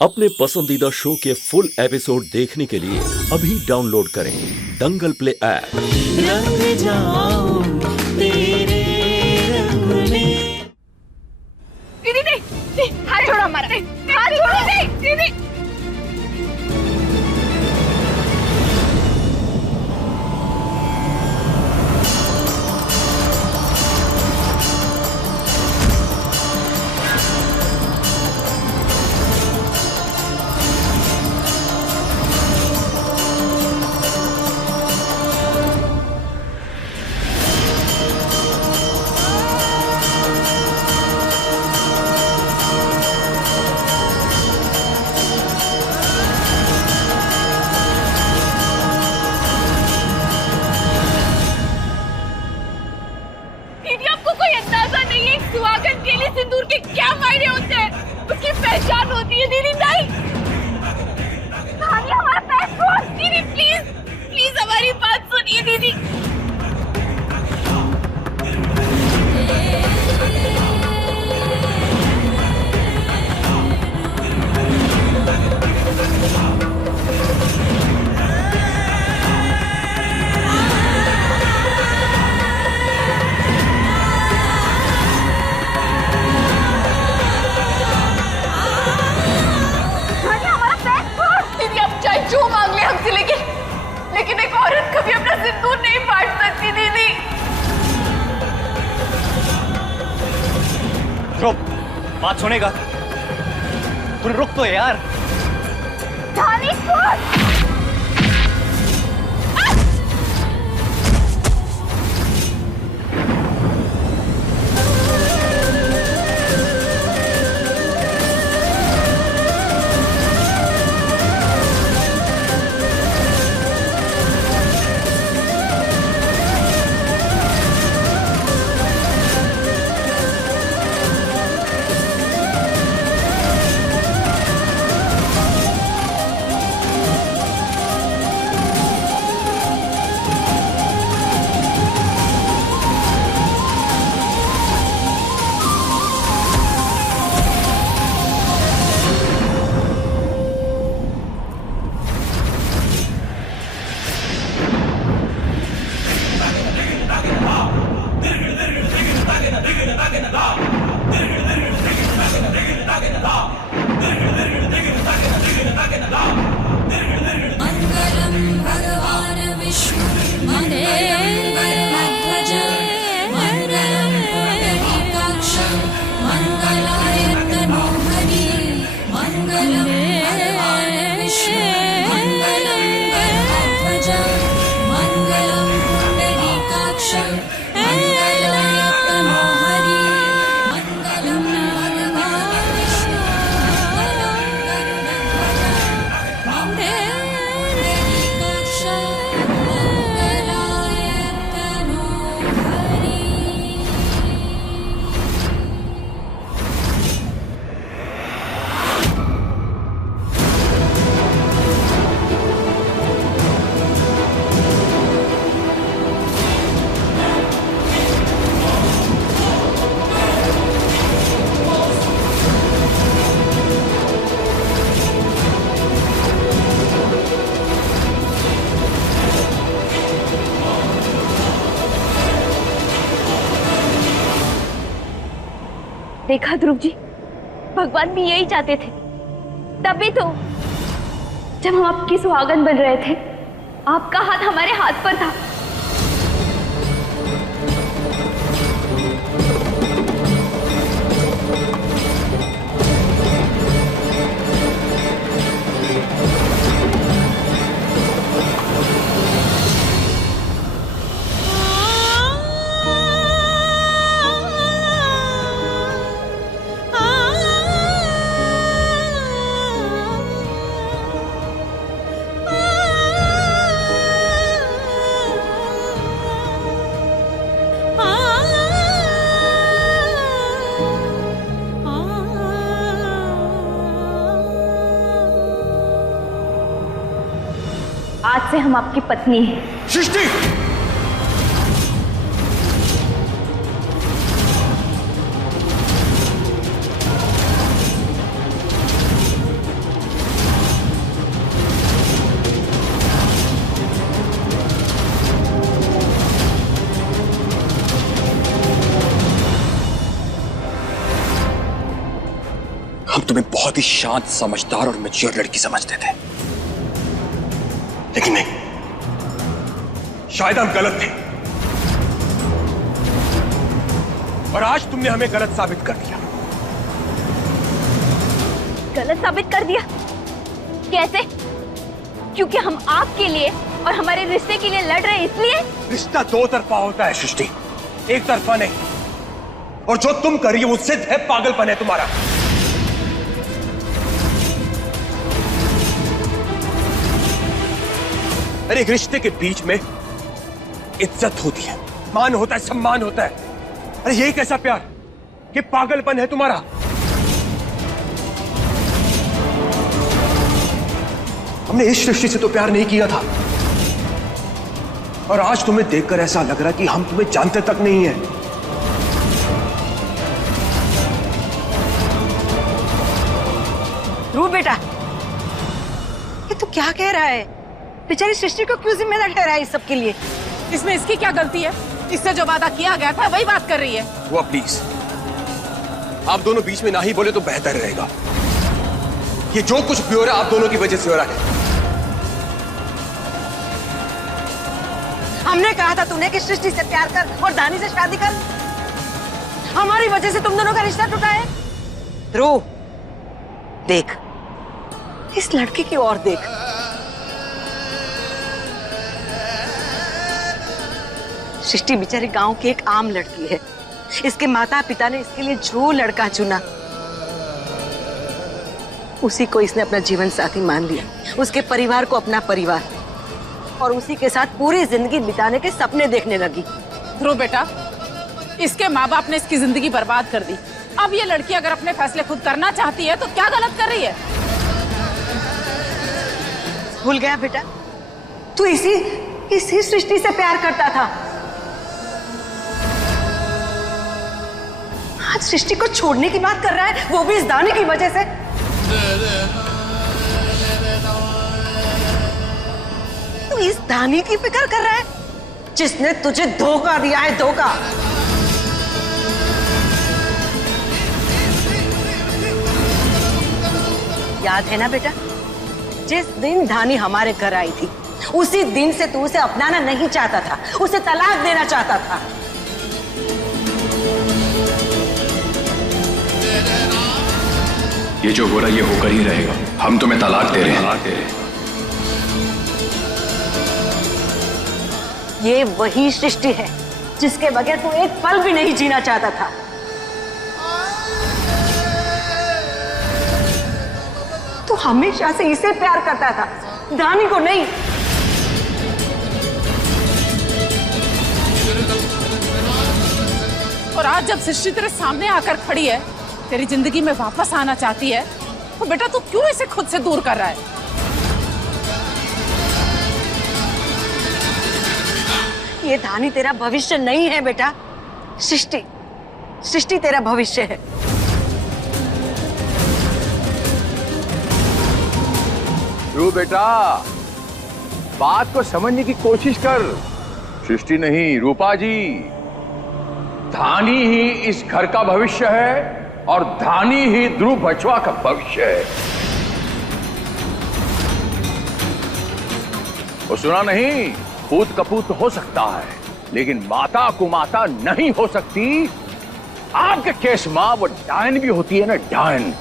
अपने पसंदीदा शो के फुल एपिसोड देखने के लिए अभी डाउनलोड करें दंगल प्ले ऐप। रंग जाऊं तेरे रंग में। दीदी नहीं, हाथ छोड़ो हमारा, हाथ छोड़ो दीदी। सिंदूर के क्या मायने होते हैं, उसकी पहचान होती है दीदी। नहीं कहानी हमारा पैर छोड़ दीदी, प्लीज प्लीज हमारी बात सुनिए दीदी। जो मांग ले हमसे, लेकिन एक औरत कभी अपना सिंदूर नहीं फाड़ सकती दीदी। रुक, बात सुनेगा? तू रुक तो यार। मंगलम भगवान विष्णु मंगलध्वज मंगलम पुंडरीकाक्ष मंगलाय तनोहरि मंगलम भगवान विष्णु मंगलम गरुड़ध्वज मंगलम पुंडरीकाक्ष मंगलाय तनोहरि मंगलम भगवान विष्णु मंगलम पुंडरीकाक्ष मंगलाय तनोहरि। देखा ध्रुव जी, भगवान भी यही चाहते थे। तभी तो जब हम आपकी सुहागन बन रहे थे, आपका हाथ हमारे हाथ पर था। आज से हम आपकी पत्नी हैं। सृष्टि! तुम्हें बहुत ही शांत, समझदार और मैच्योर लड़की समझते थे, लेकिन नहीं, शायद हम गलत थे और आज तुमने हमें गलत साबित कर दिया। गलत साबित कर दिया? कैसे? क्योंकि हम आपके लिए और हमारे रिश्ते के लिए लड़ रहे हैं इसलिए? रिश्ता दो तरफा होता है सृष्टि, एक तरफा नहीं। और जो तुम कर रही हो वो सिद्ध है पागलपन है तुम्हारा। अरे एक रिश्ते के बीच में इज्जत होती है, मान होता है, सम्मान होता है। अरे यही कैसा प्यार, ये पागलपन है तुम्हारा। हमने इस सृष्टि से तो प्यार नहीं किया था और आज तुम्हें देखकर ऐसा लग रहा है कि हम तुम्हें जानते तक नहीं है। ध्रुव बेटा, ये तो क्या कह रहा है? बेचारी सृष्टि को क्यों जिम्मेदार ठहरा है इस सब के लिए? इसमें इसकी क्या गलती है? इससे जो वादा किया गया था वही बात कर रही है। वो प्लीज, आप दोनों बीच में ना ही बोले तो बेहतर रहेगा। ये जो कुछ भी हो रहा है आप दोनों की वजह से हो रहा है। हमने कहा था तूने कि सृष्टि से प्यार कर और दानी से शादी कर। हमारी वजह से तुम दोनों का रिश्ता टूटा है। ध्रुव देख, इस लड़की की ओर देख। सृष्टि बेचारी गांव की एक आम लड़की है। इसके माता पिता ने इसके लिए जो लड़का चुना उसी को इसने अपना जीवन साथी मान लिया, उसके परिवार को अपना परिवार, और उसी के साथ पूरी जिंदगी बिताने के सपने देखने लगी। ध्रुव बेटा, इसके माँ बाप ने इसकी जिंदगी बर्बाद कर दी। अब ये लड़की अगर अपने फैसले खुद करना चाहती है तो क्या गलत कर रही है? भूल गया बेटा, तू इसी सृष्टि से प्यार करता था। आज सृष्टि को छोड़ने की बात कर रहा है, वो भी इस दानी की वजह से। तू इस दानी की फिक्र कर रहा है जिसने तुझे धोखा दिया है, धोखा। याद है ना बेटा, जिस दिन धानी हमारे घर आई थी उसी दिन से तू उसे अपनाना नहीं चाहता था, उसे तलाक देना चाहता था। ये जो हो रहा है ये होकर ही रहेगा। हम तुम्हें तलाक दे रहे हैं। ये वही सृष्टि है जिसके बगैर तू एक पल भी नहीं जीना चाहता था। तू हमेशा से इसे प्यार करता था, दानी को नहीं। और आज जब सृष्टि तेरे सामने आकर खड़ी है, तेरी जिंदगी में वापस आना चाहती है, तो बेटा तू क्यों इसे खुद से दूर कर रहा है? ये धानी तेरा भविष्य नहीं है बेटा, सृष्टि तेरा भविष्य है। ध्रुव बेटा, बात को समझने की कोशिश कर। सृष्टि नहीं, रूपा जी, धानी ही इस घर का भविष्य है और धानी ही ध्रुव बचवा का भविष्य है। वो सुना नहीं, पूत कपूत हो सकता है लेकिन माता कुमाता नहीं हो सकती। आपके केस मां वो डायन भी होती है ना, डायन।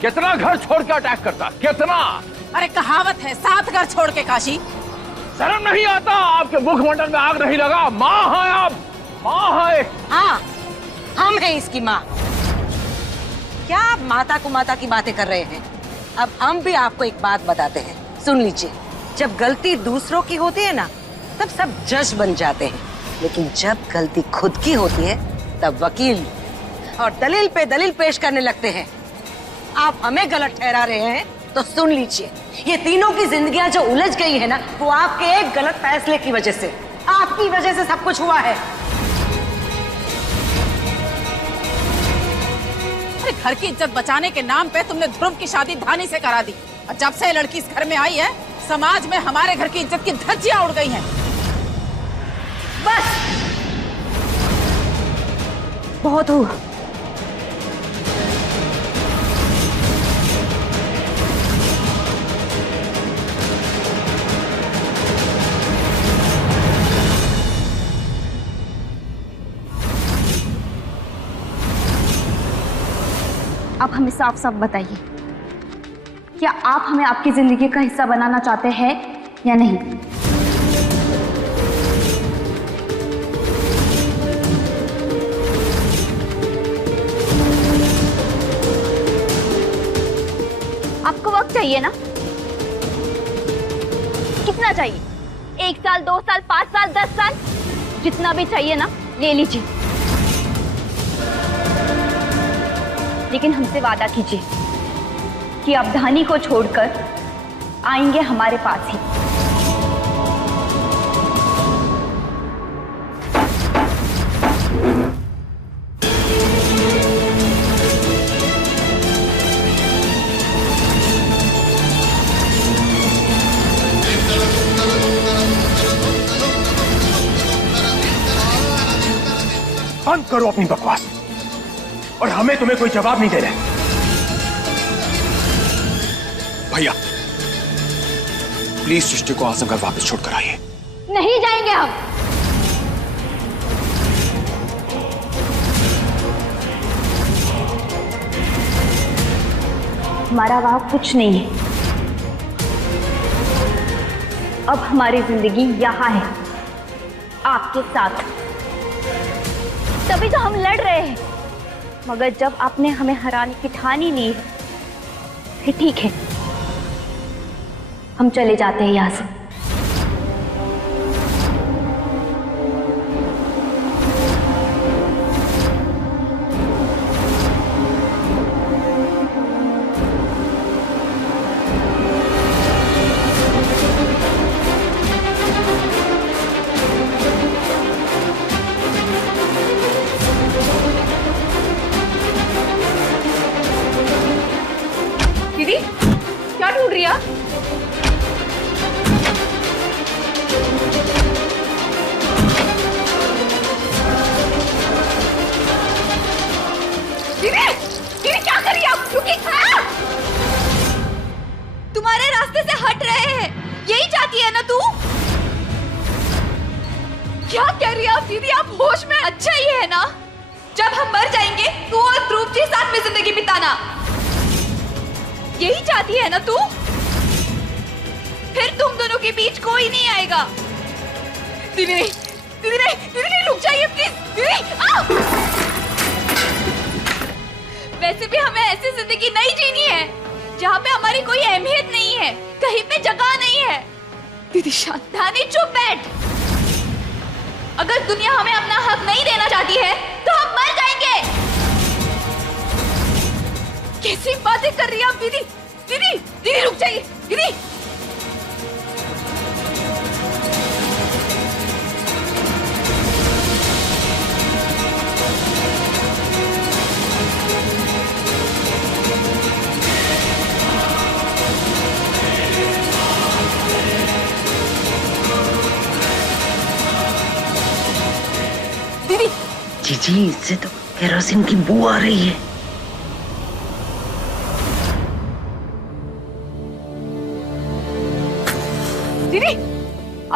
कितना घर छोड़ के अटैक करता, कितना। अरे कहावत है, 7 घर छोड़ के काशी। शर्म नहीं आता? आपके मुखमंडल में आग नहीं लगा? मां है आप, मां है। हाँ, हम हैं इसकी माँ। क्या आप माता को माता की बातें कर रहे हैं? अब हम भी आपको एक बात बताते हैं, सुन लीजिए। जब गलती दूसरों की होती है ना, तब सब जज बन जाते हैं, लेकिन जब गलती खुद की होती है तब वकील और दलील पे दलील पेश करने लगते हैं। आप हमें गलत ठहरा रहे हैं तो सुन लीजिए, ये तीनों की जिंदगियां जो उलझ गई है ना, वो आपके एक गलत फैसले की वजह से, आपकी वजह से सब कुछ हुआ है। अरे घर की इज्जत बचाने के नाम पे तुमने ध्रुव की शादी धानी से करा दी, और जब से ये लड़की इस घर में आई है, समाज में हमारे घर की इज्जत की धज्जियां उड़ गई हैं। बस बहुत हुआ। हमें साफ साफ बताइए, क्या आप हमें आपकी जिंदगी का हिस्सा बनाना चाहते हैं या नहीं? आपको वक्त चाहिए ना? कितना चाहिए? 1 साल, 2 साल, 5 साल, 10 साल, जितना भी चाहिए ना ले लीजिए, लेकिन हमसे वादा कीजिए कि आप धानी को छोड़कर आएंगे हमारे पास ही। बंद करो अपनी बकवास और हमें तुम्हें कोई जवाब नहीं देना है। भैया प्लीज सृष्टि को आजमगढ़ वापस छोड़कर आइए। नहीं जाएंगे हम। हमारा वहां कुछ नहीं है। अब हमारी जिंदगी यहाँ है आपके साथ। तभी तो हम लड़ रहे हैं, मगर जब आपने हमें हराने की ठानी ली फिर ठीक है, हम चले जाते हैं यहाँ से। दीदी क्या ढूंढ रही है? दीदी दीदी क्या कर रही है आप? रुकी। तुम्हारे रास्ते से हट रहे हैं, यही चाहती है ना तू? क्या कह रही है आप दीदी? आप होश में? अच्छा ही है ना, जब हम मर जाएंगे तू और ध्रुव जी साथ में जिंदगी बिताना, यही चाहती है ना तू? फिर तुम दोनों के बीच कोई नहीं आएगा। दीदी नहीं, दीदी नहीं, दीदी नहीं, रुक जाइए प्लीज। दीदी वैसे भी हमें ऐसी जिंदगी नहीं जीनी है जहाँ पे हमारी कोई अहमियत नहीं है, कहीं पे जगह नहीं है। दीदी शांत। धानी चुप बैठ। अगर दुनिया हमें अपना हक नहीं देना चाहती है तो हम मर जाएंगे। कैसी बातें कर रही है आप दीदी? दीदी दीदी रुक जाइए दीदी। दीदी जीजी, इससे तो केरोसिन की बू आ रही है। दीदी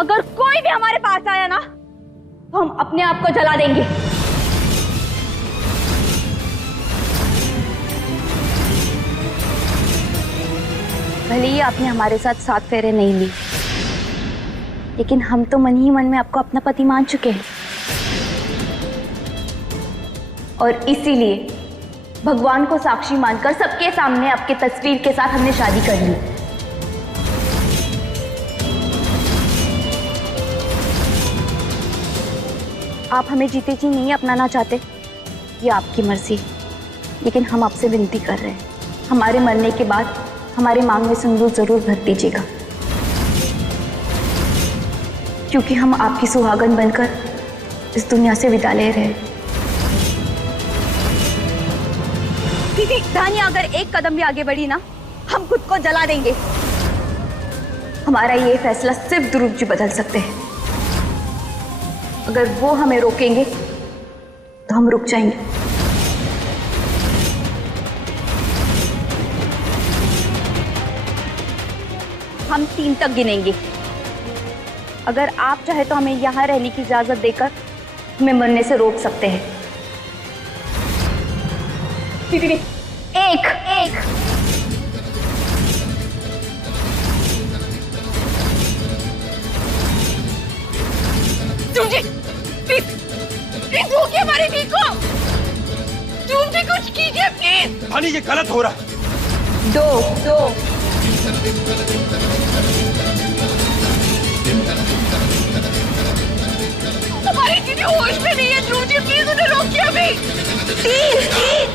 अगर कोई भी हमारे पास आया ना तो हम अपने आप को जला देंगे। भले ही आपने हमारे साथ 7 फेरे नहीं ली, लेकिन हम तो मन ही मन में आपको अपना पति मान चुके हैं, और इसीलिए भगवान को साक्षी मानकर सबके सामने आपके तस्वीर के साथ हमने शादी कर ली। आप हमें जीते जी नहीं अपनाना चाहते, ये आपकी मर्जी, लेकिन हम आपसे विनती कर रहे हैं, हमारे मरने के बाद हमारे मांग में सिंदूर जरूर भर दीजिएगा, क्योंकि हम आपकी सुहागन बनकर इस दुनिया से विदा ले रहे हैं। दीदी धानी अगर एक कदम भी आगे बढ़ी ना, हम खुद को जला देंगे। हमारा ये फैसला सिर्फ ध्रुव जी बदल सकते हैं। अगर वो हमें रोकेंगे तो हम रुक जाएंगे। हम 3 तक गिनेंगे। अगर आप चाहे तो हमें यहाँ रहने की इजाजत देकर हमें मरने से रोक सकते हैं। दीदी एक एक ध्रुव जी प्लीज प्लीज रोकिए हमारी दी को। ध्रुव जी कुछ कीजिए प्लीज। धानी ये गलत हो रहा है। दो दो हमारी दीदी होश में नहीं है। ध्रुव जी प्लीज उन्हें रोकिए अभी। तीन तीन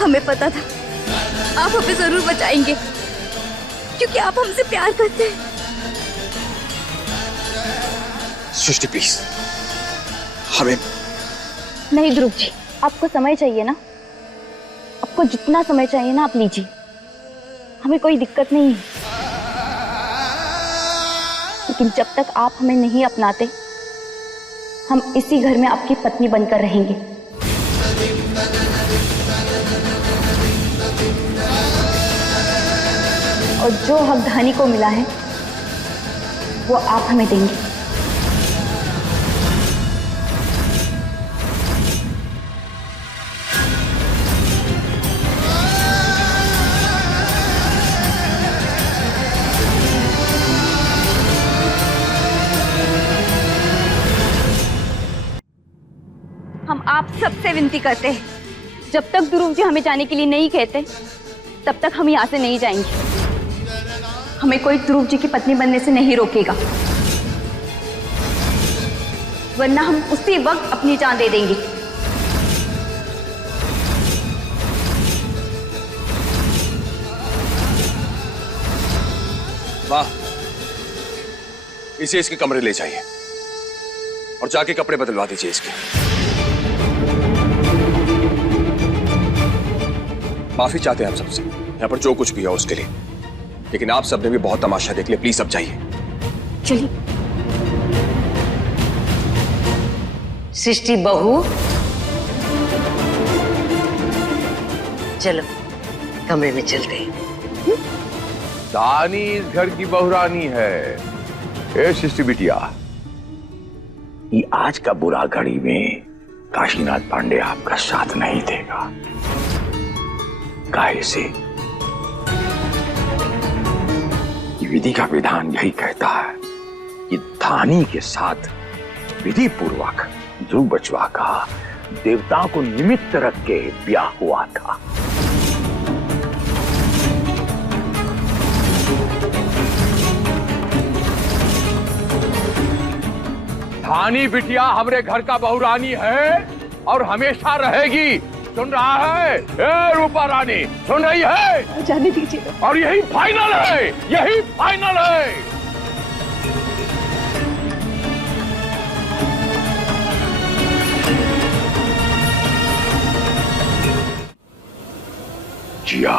हमें पता था आप हमें जरूर बचाएंगे क्योंकि आप हमसे प्यार करते हैं। सृष्टि प्लीज, हमें नहीं ध्रुव जी, आपको समय चाहिए ना, आपको जितना समय चाहिए ना आप लीजिए, हमें कोई दिक्कत नहीं है। लेकिन जब तक आप हमें नहीं अपनाते हम इसी घर में आपकी पत्नी बनकर रहेंगे। और जो हक धानी को मिला है वो आप हमें देंगे। हम आप सबसे विनती करते हैं, जब तक ध्रुव जी हमें जाने के लिए नहीं कहते तब तक हम यहाँ से नहीं जाएंगे। हमें कोई ध्रुव जी की पत्नी बनने से नहीं रोकेगा, वरना हम उसी वक्त अपनी जान दे देंगे। वाह, इसे इसके कमरे ले जाइए और जाके कपड़े बदलवा दीजिए इसके। माफी चाहते हैं हम सबसे, यहाँ पर जो कुछ भी है उसके लिए, लेकिन आप सबने भी बहुत तमाशा देख लिया। प्लीज अब जाइए। चलिए। सृष्टि बहू, चलो कमरे में चलते हैं। दानी इस घर की बहुरानी है। ए सृष्टि बिटिया, ये आज का बुरा घड़ी में काशीनाथ पांडे आपका साथ नहीं देगा। काहे से? विधि का विधान यही कहता है कि धानी के साथ विधि पूर्वक ध्रुव बचवा का देवताओं को निमित्त रख के ब्याह हुआ था। धानी बिटिया हमरे घर का बहुरानी है और हमेशा रहेगी। सुन रहा है? ए रूपा रानी, सुन रही है? जाने दीजिए। और यही फाइनल है, यही फाइनल है। जिया,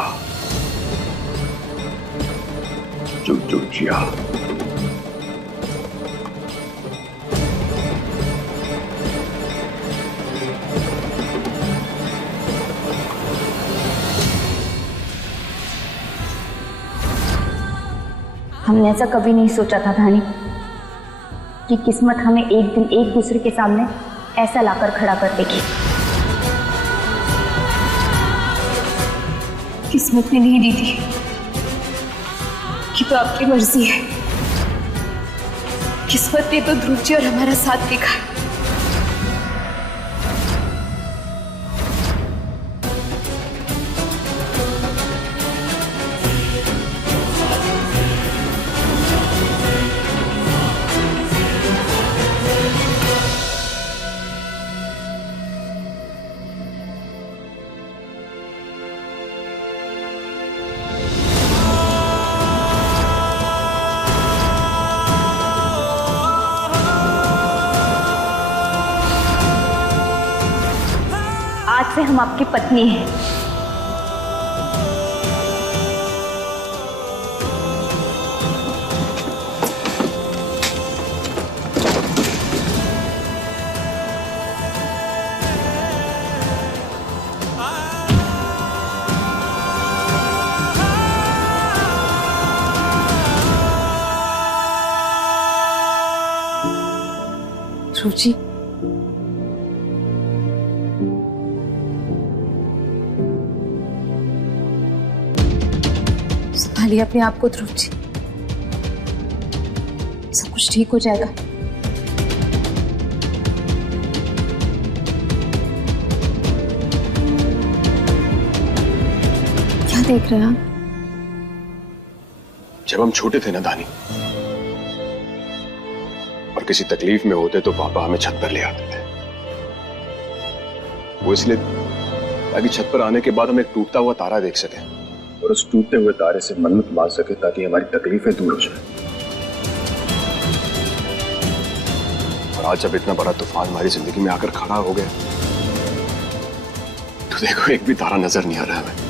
चुप चुप जिया। हमने ऐसा कभी नहीं सोचा था धानी कि किस्मत हमें एक दिन एक दूसरे के सामने ऐसा लाकर खड़ा कर देगी। किस्मत ने नहीं दी थी कि तो आपकी मर्जी है। किस्मत ने तो ध्रुव जी और हमारा साथ देखा। आज से हम आपकी पत्नी हैं। रुचि, संभालिए अपने आप को ध्रुव जी, सब कुछ ठीक हो जाएगा। क्या देख रहे हैं आप? जब हम छोटे थे ना दानी, और किसी तकलीफ में होते तो पापा हमें छत पर ले आते थे। वो इसलिए ताकि छत पर आने के बाद हम एक टूटता हुआ तारा देख सके और उस टूटते हुए तारे से मन्नत मांग सके ताकि हमारी तकलीफें दूर हो जाए। और आज जब इतना बड़ा तूफान हमारी जिंदगी में आकर खड़ा हो गया तो देखो एक भी तारा नजर नहीं आ रहा हमें।